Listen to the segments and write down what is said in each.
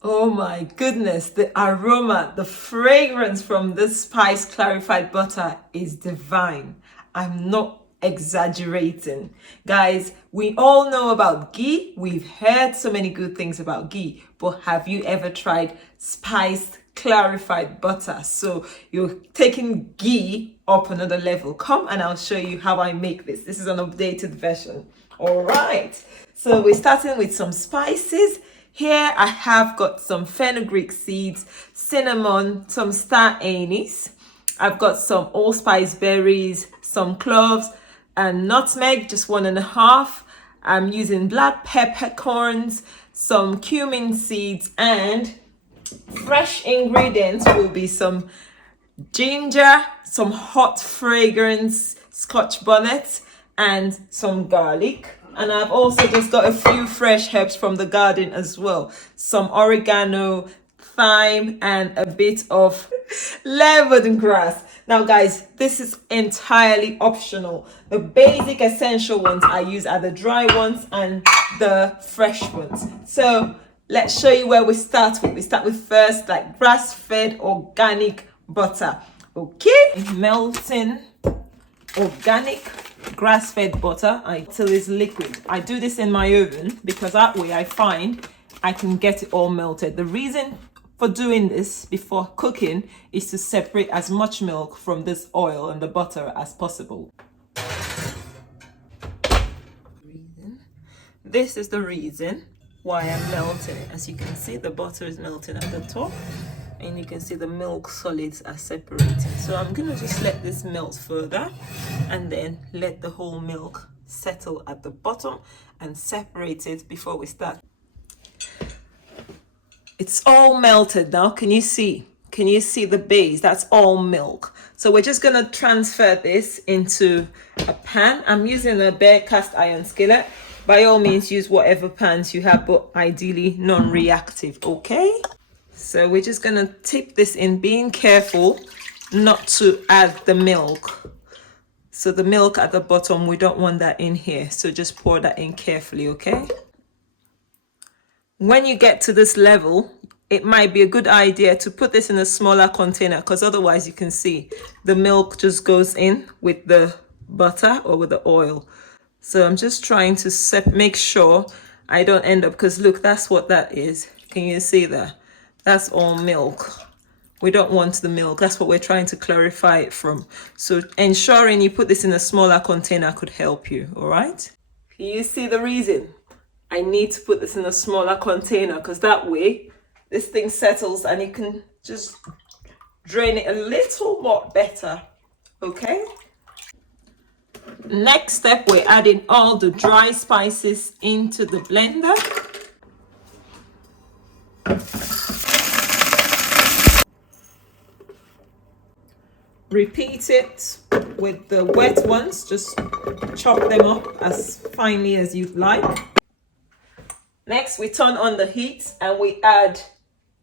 Oh my goodness, the aroma, the fragrance from this spice clarified butter is divine. I'm not exaggerating. Guys, we all know about ghee. We've heard so many good things about ghee, but have you ever tried spiced clarified butter? So you're taking ghee up another level. Come and I'll show you how I make this. This is an updated version. All right. So we're starting with some spices. Here I have got some fenugreek seeds, cinnamon, some star anise. I've got some allspice berries, some cloves and nutmeg, just 1.5. I'm using black peppercorns, some cumin seeds, and fresh ingredients will be some ginger, some hot fragrance scotch bonnet, and some garlic. And I've also just got a few fresh herbs from the garden as well. Some oregano, thyme, and a bit of lemongrass. Now, guys, this is entirely optional. The basic essential ones I use are the dry ones and the fresh ones. So let's show you where we start with. We start with first like grass-fed organic butter. Okay, melting organic grass-fed butter until it's liquid. I do this in my oven because that way I find I can get it all melted. The reason for doing this before cooking is to separate as much milk from this oil and the butter as possible. This is the reason why I'm melting it. As you can see, the butter is melting at the top and you can see the milk solids are separating. So I'm gonna just let this melt further and then let the whole milk settle at the bottom and separate it before we start. It's all melted now. Can you see? Can you see the base? That's all milk. So we're just gonna transfer this into a pan. I'm using a bare cast iron skillet. By all means, use whatever pans you have, but ideally non-reactive, okay? So we're just gonna tip this in, being careful not to add the milk. So the milk at the bottom, we don't want that in here. So just pour that in carefully, okay? When you get to this level, it might be a good idea to put this in a smaller container because otherwise you can see the milk just goes in with the butter or with the oil. So I'm just trying to make sure I don't end up, because look, that's what that is. Can you see that? That's all milk. We don't want the milk. That's what we're trying to clarify it from. So ensuring you put this in a smaller container could help you, all right? Can you see the reason? I need to put this in a smaller container because that way this thing settles and you can just drain it a little more better, okay? Next step, we're adding all the dry spices into the blender. Repeat it with the wet ones, just chop them up as finely as you'd like. Next, we turn on the heat and we add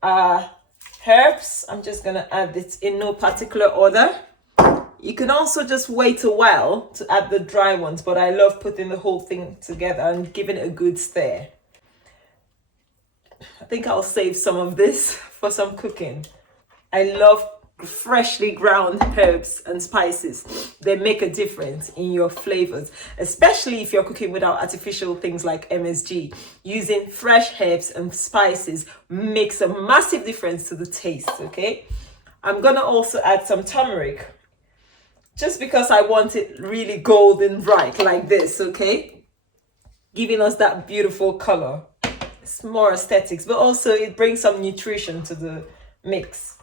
herbs. I'm just gonna add it in no particular order. You can also just wait a while to add the dry ones, but I love putting the whole thing together and giving it a good stir. I think I'll save some of this for some cooking. I love freshly ground herbs and spices. They make a difference in your flavors, especially if you're cooking without artificial things like MSG. Using fresh herbs and spices makes a massive difference to the taste, okay? I'm gonna also add some turmeric, just because I want it really golden bright like this, okay? Giving us that beautiful color. It's more aesthetics, but also it brings some nutrition to the mix.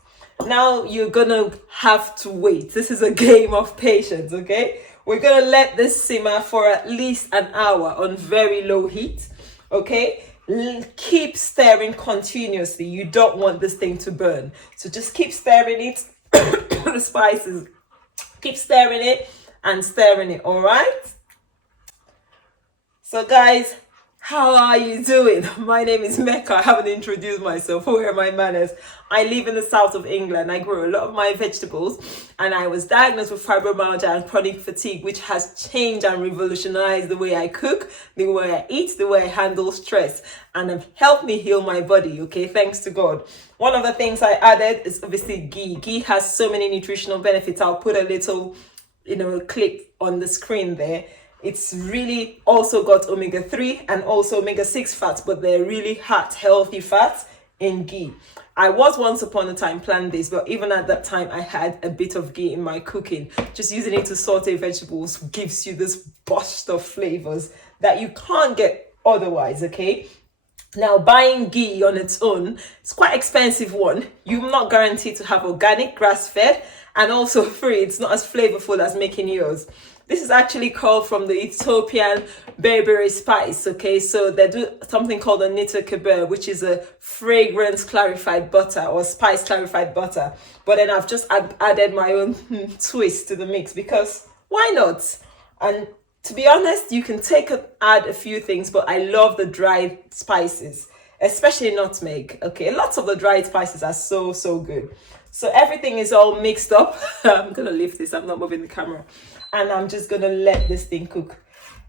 Now you're gonna have to wait. This is a game of patience, okay? We're gonna let this simmer for at least an hour on very low heat, okay? Keep stirring continuously. You don't want this thing to burn. So just keep stirring it, the spices. Keep stirring it and stirring it, all right? So guys, How are you doing? My name is Mecca. I haven't introduced myself. Where are my manners? I live in the south of England. I grow a lot of my vegetables, and I was diagnosed with fibromyalgia and chronic fatigue, which has changed and revolutionized the way I cook, the way I eat, the way I handle stress, and have helped me heal my body. Okay, thanks to God. One of the things I added is obviously ghee. Ghee has so many nutritional benefits. I'll put a little, clip on the screen there. It's really also got omega-3 and also omega-6 fats, but they're really healthy fats in ghee. I was once upon a time plant-based, but even at that time, I had a bit of ghee in my cooking. Just using it to saute vegetables gives you this burst of flavors that you can't get otherwise, okay? Now, buying ghee on its own, it's quite expensive one. You're not guaranteed to have organic, grass-fed, and also free. It's not as flavorful as making yours. This is actually called from the Ethiopian berry spice, okay? So they do something called a Niter Kibbeh, which is a fragrance clarified butter or spice clarified butter. But then I've just added my own twist to the mix because why not? And to be honest, you can add a few things, but I love the dried spices, especially nutmeg, okay? Lots of the dried spices are so good. So everything is all mixed up. I'm gonna lift this, I'm not moving the camera. And I'm just gonna let this thing cook.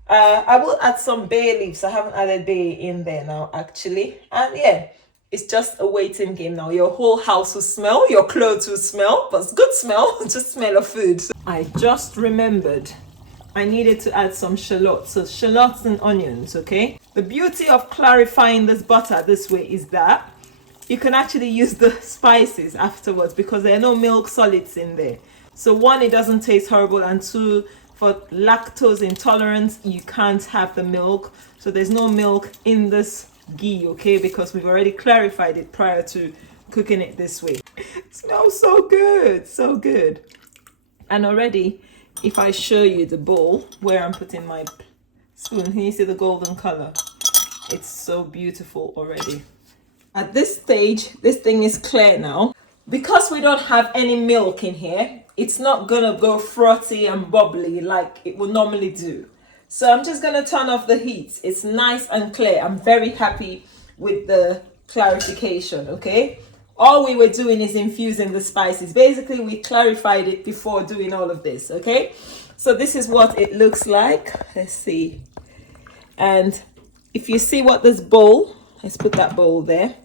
I will add some bay leaves. I haven't added bay in there now, actually. And yeah, it's just a waiting game now. Your whole house will smell, your clothes will smell, but it's good smell, just smell of food. So I just remembered I needed to add some shallots. So shallots and onions, okay? The beauty of clarifying this butter this way is that you can actually use the spices afterwards because there are no milk solids in there. So one, it doesn't taste horrible, and two, for lactose intolerance, you can't have the milk. So there's no milk in this ghee, okay? Because we've already clarified it prior to cooking it this way. It smells so good, so good. And already, if I show you the bowl where I'm putting my spoon, can you see the golden color? It's so beautiful already. At this stage, this thing is clear now. Because we don't have any milk in here, it's not gonna go frothy and bubbly like it would normally do. So I'm just gonna turn off the heat. It's nice and clear. I'm very happy with the clarification, okay? All we were doing is infusing the spices. Basically, we clarified it before doing all of this, okay? So this is what it looks like. Let's see. And if you see what this bowl, let's put that bowl there.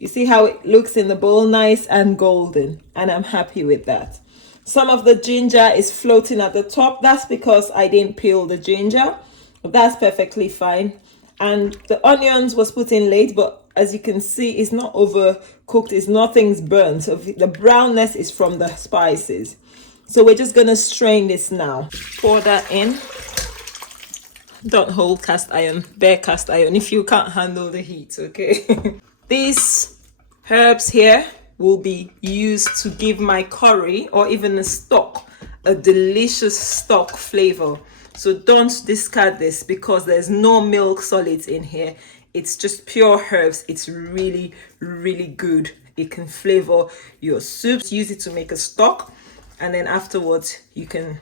You see how it looks in the bowl, nice and golden, and I'm happy with that. Some of the ginger is floating at the top. That's because I didn't peel the ginger. That's perfectly fine. And the onions was put in late, but as you can see, it's not overcooked. Nothing's burnt. So the brownness is from the spices. So we're just gonna strain this now. Pour that in. Don't hold cast iron, bare cast iron if you can't handle the heat, okay? These herbs here will be used to give my curry or even a stock a delicious stock flavor. So don't discard this because there's no milk solids in here. It's just pure herbs. It's really good. It can flavor your soups. Use it to make a stock, and then afterwards you can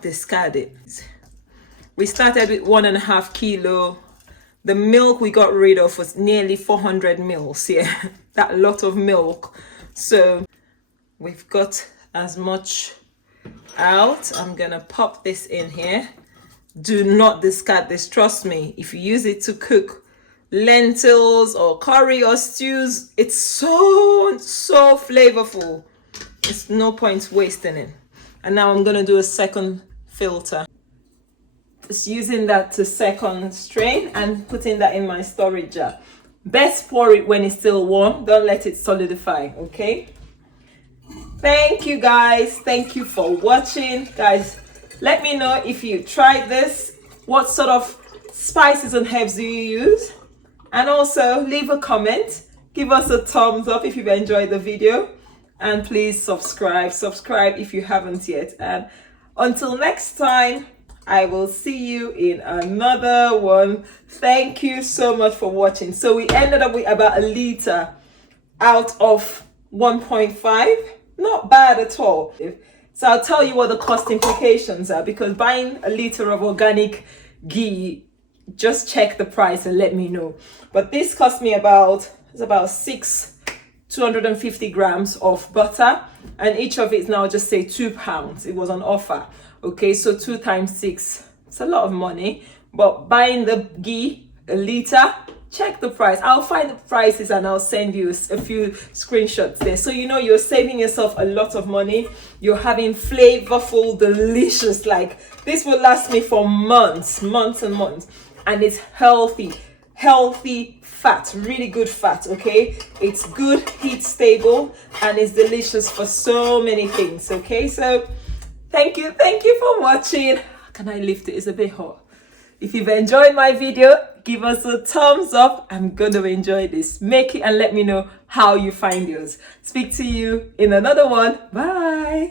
discard it. We started with 1.5 kilo. The milk we got rid of was nearly 400 mils. Yeah, that lot of milk. So we've got as much out. I'm gonna pop this in here. Do not discard this. Trust me, if you use it to cook lentils or curry or stews, it's so flavorful. It's no point wasting it. And now I'm gonna do a second filter. Just using that to second strain and putting that in my storage jar. Best pour it when it's still warm. Don't let it solidify, okay? Thank you guys. Thank you for watching. Guys, let me know if you tried this. What sort of spices and herbs do you use? And also leave a comment. Give us a thumbs up if you've enjoyed the video. And please subscribe. Subscribe if you haven't yet. And until next time, I will see you in another one. Thank you so much for watching. So we ended up with about 1 liter out of 1.5. Not bad at all. So I'll tell you what the cost implications are, because buying 1 liter of organic ghee just check the price and let me know. But this cost me about 250 grams of butter, and each of it is now just say £2. It was on offer. Okay, so 2 times 6, it's a lot of money. But buying the ghee, a liter, check the price. I'll find the prices and I'll send you a few screenshots there, so you know you're saving yourself a lot of money. You're having flavorful, delicious, like this will last me for months and months, and it's healthy fat, really good fat. Okay, it's good, heat stable, and it's delicious for so many things. Okay, so thank you for watching. Can I lift it? It's a bit hot. If you've enjoyed my video, give us a thumbs up. I'm gonna enjoy this. Make it and let me know how you find yours. Speak to you in another one. Bye.